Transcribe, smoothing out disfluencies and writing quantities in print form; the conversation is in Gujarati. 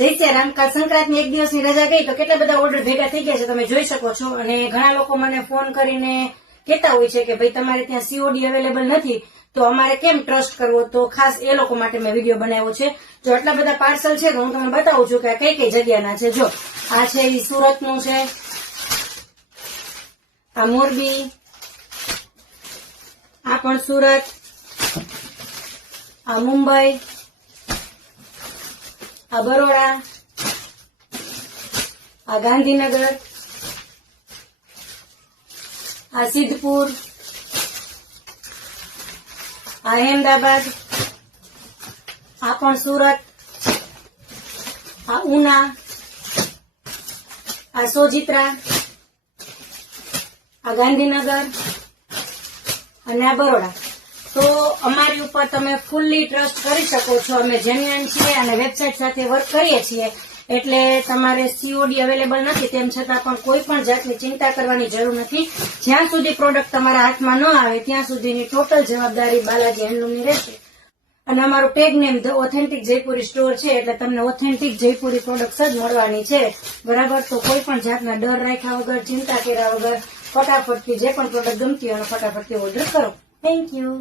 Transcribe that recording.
જય શ્રી રામ. કાલ સંક્રાંતની એક દિવસની રજા ગઈ તો કેટલા બધા ઓર્ડર ભેગા થઈ ગયા છે તમે જોઈ શકો છો. અને ઘણા લોકો મને ફોન કરીને કહેતા હોય છે કે ભાઈ તમારે ત્યાં સીઓડી અવેલેબલ નથી તો અમારે કેમ ટ્રસ્ટ કરવો, તો ખાસ એ લોકો માટે મેં વિડીયો બનાવ્યો છે. જો આટલા બધા પાર્સલ છે તો હું તમને બતાવું છું કે આ કઈ કઈ જગ્યાના છે. જો આ છે એ સુરતનું છે, આ મોરબી, આ પણ સુરત, આ મુંબઈ, આ બરોડા, આ ગાંધીનગર, આ સિદ્ધપુર, આ અહેમદાબાદ, આ પણ સુરત, આ ઉના, આ સોજિત્રા, આ ગાંધીનગર અને આ બરોડા. તો અમારી ઉપર તમે ફૂલ્લી ટ્રસ્ટ કરી શકો છો. અમે જેન્યુઇન છીએ અને વેબસાઇટ સાથે વર્ક કરીએ છીએ એટલે તમારે સીઓડી અવેલેબલ નથી તેમ છતાં પણ કોઈ પણ જાતની ચિંતા કરવાની જરૂર નથી. જ્યાં સુધી પ્રોડક્ટ તમારા હાથમાં ન આવે ત્યાં સુધીની ટોટલ જવાબદારી બાલાજી હેન્ડલૂમની રહેશે. અને અમારું tag name the authentic Jaipuri store છે એટલે તમને ઓથેન્ટિક જયપુરી પ્રોડક્ટ્સ જ મળવાની છે. બરાબર? તો કોઈ પણ જાતના ડર રાખ્યા વગર, ચિંતા કર્યા વગર ફટાફટથી જે પણ પ્રોડક્ટ ગમતી હોય ફટાફટથી ઓર્ડર કરો. Thank you.